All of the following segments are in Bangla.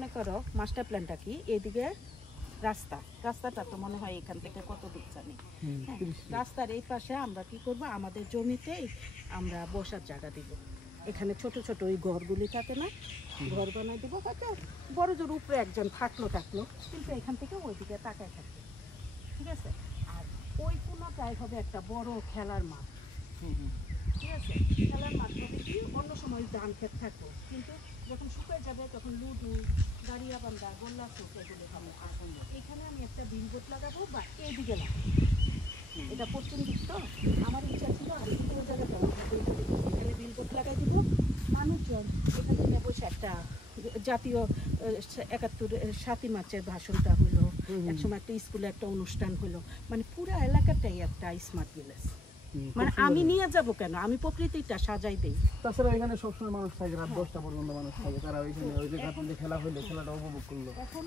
মনে করো মাস্টার প্ল্যানটা কি, এইদিকে রাস্তাটা তো মনে হয় এখান থেকে কত দূর জানি। রাস্তার এই পাশে আমরা কি করব, আমাদের জমিতেই আমরা বসার জায়গা দিব। এখানে ছোট ছোট ওই ঘরগুলি থাকে না, ঘর বানাই দিব। হয়তো বড় জোর উপরে একজন থাকলো কিন্তু এখান থেকে ওইদিকে তাকায় থাকবে, ঠিক আছে। আর ওই কোনোটাই হবে একটা বড় খেলার মাঠ, ঠিক আছে। খেলার মাঠ হবে কি, অন্য সময় ধান ক্ষেত থাকবো, কিন্তু যখন শুকিয়ে যাবে তখন লুডু, দাঁড়িয়া বান্ধা, গোল্লা চোখ এগুলো হবে। এখানে আমি একটা বিলবোর্ড লাগাবো বা এইদিকে লাগাবো, এটা পশ্চিম দিক তো। আমার ইচ্ছা ছিল আর পুরো জায়গাটা এখানে বিলবোর্ড লাগাই দিব। মানুষজন এখান থেকে বসে একটা জাতীয় ৭ই মার্চের ভাষণটা হলো, একসময় একটা স্কুলে একটা অনুষ্ঠান হলো, মানে পুরো এলাকাটাই একটা স্মার্ট ভিলেজ। মানে আমি নিয়ে যাব কেন, আমি প্রকৃতিটা সাজাই দেই। তাছাড়া এখানে সবসময় মানুষ থাকে, রাত 10টা পর্যন্ত মানুষ থাকে, তারা ওইখানে ওই যে গাছগুলি খেলা হইলে খেলাটা উপভোগ করলো। এখন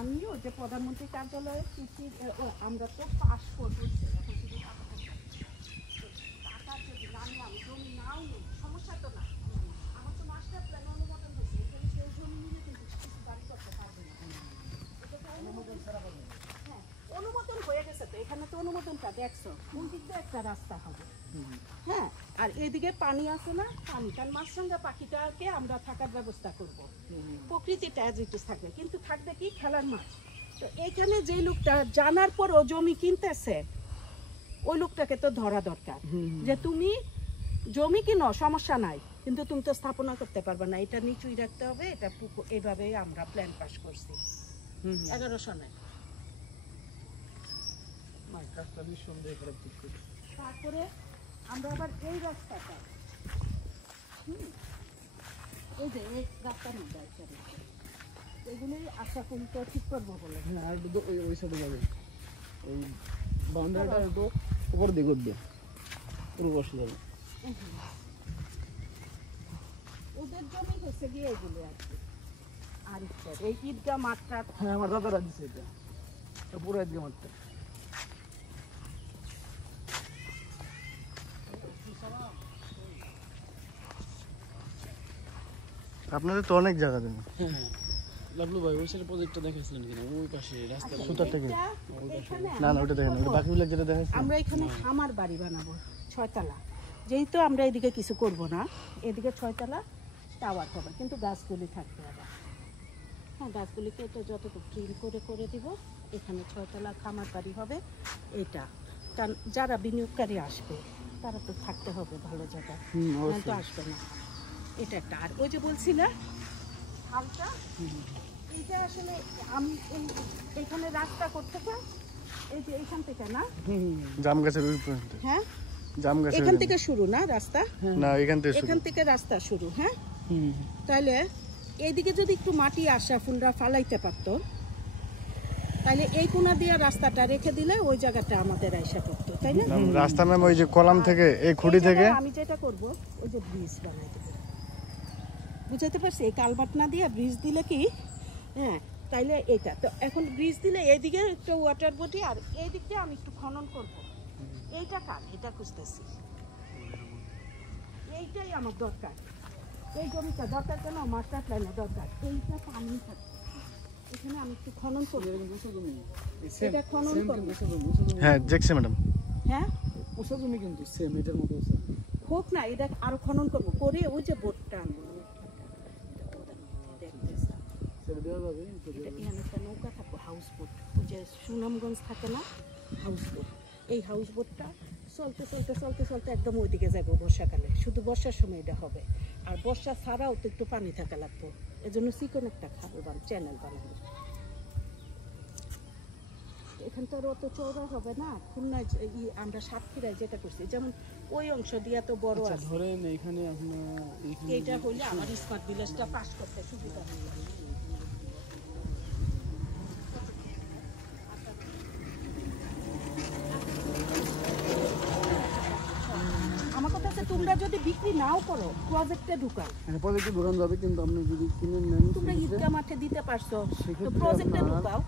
আমিও যে প্রধানমন্ত্রী কার্যালয়ে আমরা তো পাসপোর্ট হচ্ছে, এখন শুধু টাকা যদি নামলাম, জমি নাও নেই, সমস্যা তো না। আমার তো মাস্টার প্ল্যান অনুমোদন হয়েছে, এখানে কেউ জমি নিলে কিন্তু কিছু বাড়ি করতে পারবে না। হ্যাঁ, অনুমোদন হয়ে গেছে তো, এখানে তো অনুমোদনটা দেখছো, কোন দিক দিয়ে একটা রাস্তা হবে। হ্যাঁ, আর এদিকে পানি আছে না, পানি, কারণ মাছরাঙ্গা পাখিটাকে আমরা থাকার ব্যবস্থা করব, প্রকৃতিটা অ্যাজ ইট ইজ থাকবে, কিন্তু থাকবে কি খেলার মাঠ। তো এইখানে যে লোকটা জানার পর ও জমি কিনতেছে, ওই লোকটাকে তো ধরা দরকার, যে তুমি জমি কিনো সমস্যা নাই, কিন্তু তুমি তো স্থাপনা করতে পারবে না, এটা নিচুই রাখতে হবে। এটা এইভাবেই আমরা প্ল্যান পাস করছি 11 সনে। তারপরে আমরা আবার এই রাস্তাটা, এই যে এই রাস্তার মধ্যে আছে, এগুলি আশা করি তো ঠিক করবো বলে। হ্যাঁ, আর ওই সাইডে যাবে, ওই বাউন্ডারিটা একটু উপর দিকে উঠবে, পুরো বসে যাবে। ওদের জমি হচ্ছে গিয়ে এগুলো আর কি। আর এই ঈদগাহ মাঠটা, হ্যাঁ, আমার দাদারা দিচ্ছে এটা, পুরো ঈদগাহ মাঠটা। আপনাদের তো অনেক জায়গা দেন। হ্যাঁ, লাভলু ভাই ওই সাইডে প্রজেক্টটা দেখাইছিলেন কিনা, ওই পাশে রাস্তা সুতার থেকে না না, ওটা দেখেন, ওটা বাকিগুলো যেটা দেখাচ্ছি আমরা এখানে খামার বাড়ি বানাবো 6 তলা। যেহেতু আমরা এদিকে কিছু করব না, এদিকে 6 তলা টাওয়ার হবে, কিন্তু গাছগুলি থাকবে আবার। হ্যাঁ, গাছগুলিকে এটা যতটুকু ক্লিন করে দিব। এখানে 6 তলা খামার বাড়ি হবে। এটা কারণ যারা বিনিয়োগকারী আসবে তারা তো থাকতে হবে ভালো জায়গায়, তো আসবে না। এটা একটা। আর ওই যে বলছি না হালকা, এইটা আসলে আমি এইখানে রাস্তা করতে চাই, এই যে এইখান থেকে না, জাম গাছের ওই পর্যন্ত। হ্যাঁ, জাম গাছের এখান থেকে শুরু না রাস্তা, না এখান থেকে রাস্তা শুরু। হ্যাঁ, তাহলে এইদিকে যদি একটু মাটি আসা ফুলরা ফালাইতে পারতো, তাহলে এই কোনা দিয়ে রাস্তাটা রেখে দিলে ওই জায়গাটা আমাদের আইসা পড়তো, তাই না? রাস্তা ম্যাম ওই যে কলাম থেকে, এই খুঁটি থেকে আমি যেটা করব, ওই যে ব্রিজ বানাই দেবো, বুঝাইতে পারছি? এই কালভার্ট না দিয়ে ব্রিজ দিলে কি, হ্যাঁ, তাইলে এটা তো এখন ব্রিজ দিলে এইদিকে একটু ওয়াটার বডি, আর এই দিক দিয়ে আমি একটু খনন করব। এইটা কার, এটা খুঁজতেছি, এইটাই আমার দরকার। এই জমিটা দরকার কেন, মাস্টার প্ল্যানে দরকার। এইটা পানি থাকে, এখানে আমি একটু খনন করব, এটা খনন করব। হ্যাঁ দেখছি ম্যাডাম। হ্যাঁ, ওসব জমি কিন্তু সেম এটার মতো আছে, হোক না, এটা আরো খনন করব, করে ওই যে বোটটা আনবো, এখানে একটা নৌকা থাকবো, হাউস বোট, ওই যে সুনামগঞ্জ থাকে না হাউস বোট, এই হাউস বোটটা চলতে চলতে চলতে চলতে একদম ওইদিকে যাবো বর্ষাকালে। শুধু বর্ষার সময় এটা হবে, আর বর্ষা ছাড়াও তো একটু পানি থাকা লাগতো, এজন্য চিকন একটা খাল চ্যানেল বানাবো। এখানটা অত চওড়া হবে না, খুলনায় আমরা সাতক্ষীরায় যেটা করছি, যেমন ওই অংশ দিয়ে তো বড় আছে। ধরেন এখানে আপনার এইটা হইলে আমার স্মার্ট ভিলেজটা পাস করতে সুবিধা হবে। আমার কথা হচ্ছে, তোমরা যদি বিক্রি নাও করো, প্রজেক্টে ঢুকাও। প্রজেক্টে ঢুকানো যাবে, কিন্তু আপনি যদি কিনে নেন, তোমরা ঈদগাহ মাঠে দিতে পারছো, তো প্রজেক্টে ঢুকাও।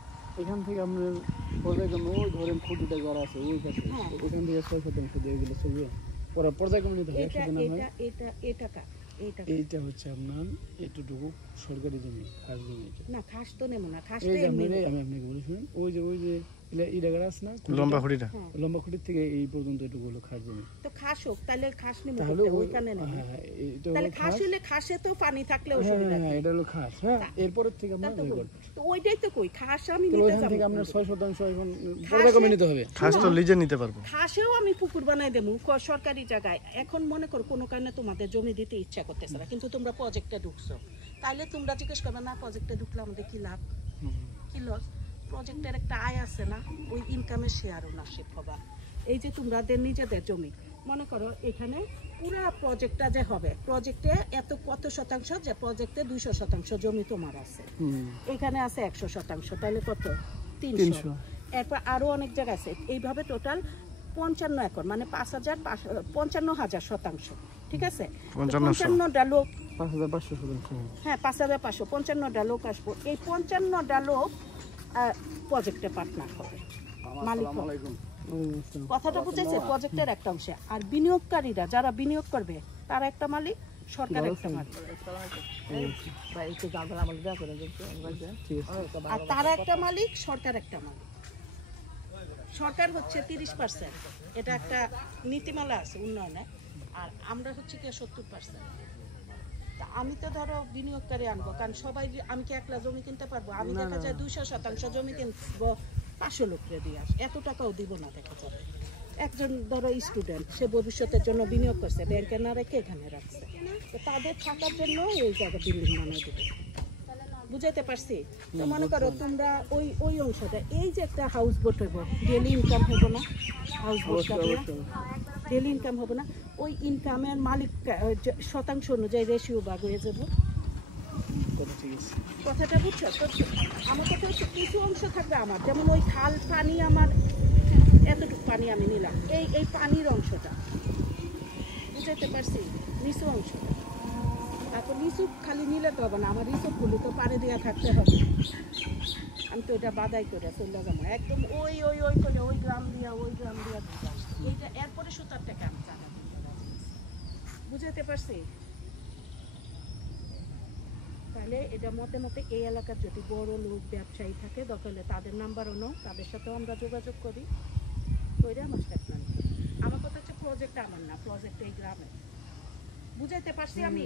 এখান থেকে আপনার পর্যায়ক্রমে ওই ধরেন খুঁটিটা যারা আছে ওই পাশে, ওইখান থেকে 6 শতাংশ দিয়ে গেলে চলবে। পরে পর্যায়ক্রমে নিতে হয়, এটা এইটা এইটা হচ্ছে আপনার এতটুকু সরকারি জমি, খাস জমি এটা। না খাস তো নেব না, খাস এই তো যে এমনি আপনার নেব। আমি আপনাকে বলে শুনুন, ওই যে ইটা গাছ আছে না, লম্বা খুঁটিটা হ্যাঁ, লম্বা খুঁটির থেকে এই পর্যন্ত এটুকু হলো খাস জমি। তো খাস হোক, তাহলে খাস নেব, তাহলে ওইখানে নেব। হ্যাঁ এটা তাহলে হলো খাস খাস। হলে খাসে তো পানি থাকলে হ্যাঁ অসুবিধা হ্যাঁ কি? এটা হলো খাস। হ্যাঁ এরপরের থেকে তা আপনার তো রেকর্ড। বলি। তো ওইটাই তো কই, খাস আমি তাহলে নিতে ওইখান থেকে যাবো আপনার কিন্তু। 6% এখন খাসে- পর্দা কমে নিতে হবে। খাস তো লিজে নিতে পারবো। খাসেও আমি পুকুর বানাই দেবো সরকারি জায়গায়। এখন মনে করো কোনো কারণে তোমাদের জমি দিতে ইচ্ছা করতেছে না, কিন্তু তোমরা প্রজেক্টে ঢুকছো, তাইলে তোমরা জিজ্ঞেস করবে না প্রজেক্টে ঢুকলে আমাদের কি লাভ, কি লস? প্রজেক্টের একটা আয় আছে না, ওই ইনকামের শেয়ার ওনারশিপ হবা। এই যে তোমাদের নিজেদের জমি, মনে করো এখানে পুরো প্রজেক্টটা যে হবে, প্রজেক্টে এত কত শতাংশ, যে প্রজেক্টে 200% জমি তোমার আছে, এখানে আছে 100%, তাহলে কত? 300। এরপর আরো অনেক জায়গা আছে, এইভাবে টোটাল 55 একর, মানে 55,000 শতাংশ, ঠিক আছে? 55টা লোক, 5,500 হ্যাঁ 5,500, 55টা লোক আসবো, এই 55টা লোক প্রজেক্টে পার্টনার হবে, মালিক হবে। কথাটা বুঝেছে? প্রজেক্টের একটা অংশে। আর বিনিয়োগকারীরা যারা বিনিয়োগ করবে তারা একটা মালিক, সরকার একটা মালিক, আর তারা একটা মালিক, সরকার একটা মালিক। সরকার হচ্ছে 30%, এটা একটা নীতিমালা আছে উন্নয়নে, আর আমরা হচ্ছে কি 70%। তা আমি তো ধরো বিনিয়োগকারী আনবো, কারণ সবাই, আমি কি একলা জমি কিনতে পারবো? আমি দেখা যায় 200% জমি কিনবো 500 লোকরে দিয়ে আস, এত টাকাও দিব না দেখা যাবে। একজন ধরো স্টুডেন্ট, সে ভবিষ্যতের জন্য বিনিয়োগ করছে, ব্যাংকে না রেখে এখানে রাখছে, তো তাদের থাকার জন্য এই জায়গা বিল্ডিং বানাই দেবে। বুঝাইতে পারছি? তো মনে করো তোমরা ওই অংশটা, এই যে একটা হাউস বোট হইব, ডেলি ইনকাম হইব না? হাউস বোট ডেলি ইনকাম হবে না? ওই ইনকামের মালিক শতাংশ অনুযায়ী রেশিও ভাগ হয়ে যাব। কথাটা বুঝছো? তো আমার কথা হচ্ছে কিছু অংশ থাকবে আমার, যেমন ওই খাল পানি, আমার এতটুকু পানি আমি নিলাম, এই পানির অংশটা, বুঝাইতে পারছি? নিচু অংশটা। তারপর রিসুপ খালি নিলে তো হবে না, আমার রিসুপগুলো তো পাড়ে দেওয়া থাকতে হবে। আমি তো ওটা বাদাই করে চলে যাবো একদম ওই করে ওই গ্রাম দিয়া ঘুরে আসছি। এইটা এরপরে সুতার টাকা আমি জানাবো। বুঝাইতে পারছি? তাহলে এটা মতে এই এলাকার যদি বড় লোক ব্যবসায়ী থাকে, দরকার হলে তাদের নাম্বারও নাও, তাদের সাথেও আমরা যোগাযোগ করি, করে আমার স্টেটমেন্ট। আমার কথা হচ্ছে প্রজেক্ট আমার না, প্রজেক্ট এই গ্রামে। বুঝাইতে পারছি আমি?